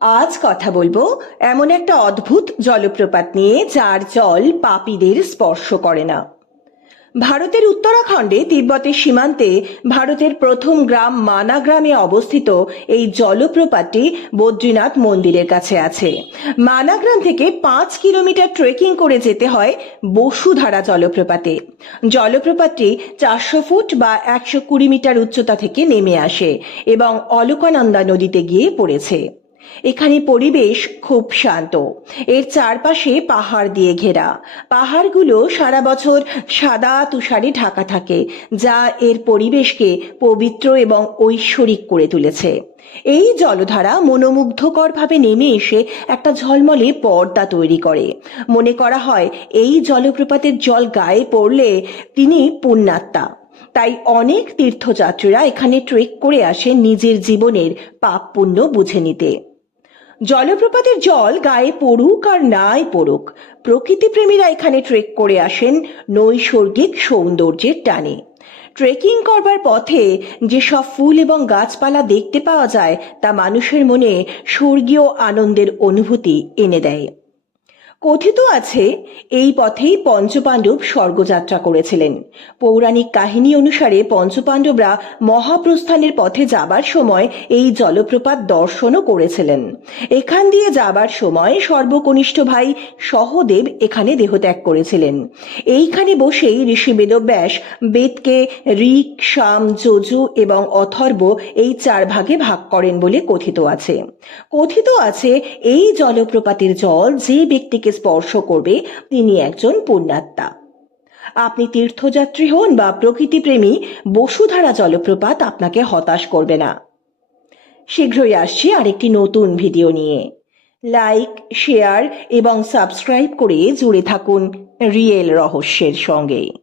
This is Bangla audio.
আজ কথা বলব এমন একটা অদ্ভুত জলপ্রপাত নিয়ে যার জল পাপীদের স্পর্শ করে না। ভারতের উত্তরাখণ্ডে তিব্বতের সীমান্তে ভারতের প্রথম গ্রাম মানা গ্রামে অবস্থিত এই জলপ্রপাতটি বদ্রীনাথ মন্দিরের কাছে আছে। মানা গ্রাম থেকে পাঁচ কিলোমিটার ট্রেকিং করে যেতে হয় বসুধারা জলপ্রপাতে। জলপ্রপাতটি চারশো ফুট বা একশো কুড়ি মিটার উচ্চতা থেকে নেমে আসে এবং অলকানন্দা নদীতে গিয়ে পড়েছে। এখানে পরিবেশ খুব শান্ত। এর চারপাশে পাহাড় দিয়ে ঘেরা। পাহাড়গুলো সারা বছর সাদা তুষারে ঢাকা থাকে, যা এর পরিবেশকে পবিত্র এবং ঐশ্বরিক করে তুলেছে। এই জলধারা মনোমুগ্ধকরভাবে নেমে এসে একটা ঝলমলে পর্দা তৈরি করে। মনে করা হয়, এই জলপ্রপাতের জল গায়ে পড়লে তিনি পুণ্যাত্মা। তাই অনেক তীর্থযাত্রীরা এখানে ট্রেক করে আসেন নিজের জীবনের পাপ পুণ্য বুঝে নিতে। জলপ্রপাতের জল গায়ে পড়ুক আর নাই পড়ুক। প্রকৃতিপ্রেমীরা এখানে ট্রেক করে আসেন নৈসর্গিক সৌন্দর্যের টানে। ট্রেকিং করবার পথে যেসব ফুল এবং গাছপালা দেখতে পাওয়া যায়, তা মানুষের মনে স্বর্গীয় আনন্দের অনুভূতি এনে দেয়। কথিত আছে, এই পথেই পঞ্চপাণ্ডব স্বর্গযাত্রা করেছিলেন। পৌরাণিক কাহিনী অনুসারে পঞ্চপাণ্ডবরা মহাপ্রস্থানের পথে যাবার সময় এই জলপ্রপাত দর্শনও করেছিলেন। এখান দিয়ে যাবার সময় সর্বকনিষ্ঠ ভাই সহদেব এখানে দেহত্যাগ করেছিলেন। এইখানে বসেই ঋষি বেদব্যাস বেদকে ঋক শাম যজু এবং অথর্ব এই চার ভাগে ভাগ করেন বলে কথিত আছে। কথিত আছে, এই জলপ্রপাতের জল যে ব্যক্তিকে স্পর্শ করবে, তিনি একজন পুণ্যাত্মা। আপনি তীর্থযাত্রী হন বা প্রকৃতিপ্রেমী, বসুধারা জলপ্রপাত আপনাকে হতাশ করবে না। শীঘ্রই আসছি আরেকটি নতুন ভিডিও নিয়ে। লাইক, শেয়ার এবং সাবস্ক্রাইব করে জুড়ে থাকুন রিয়েল রহস্যের সঙ্গে।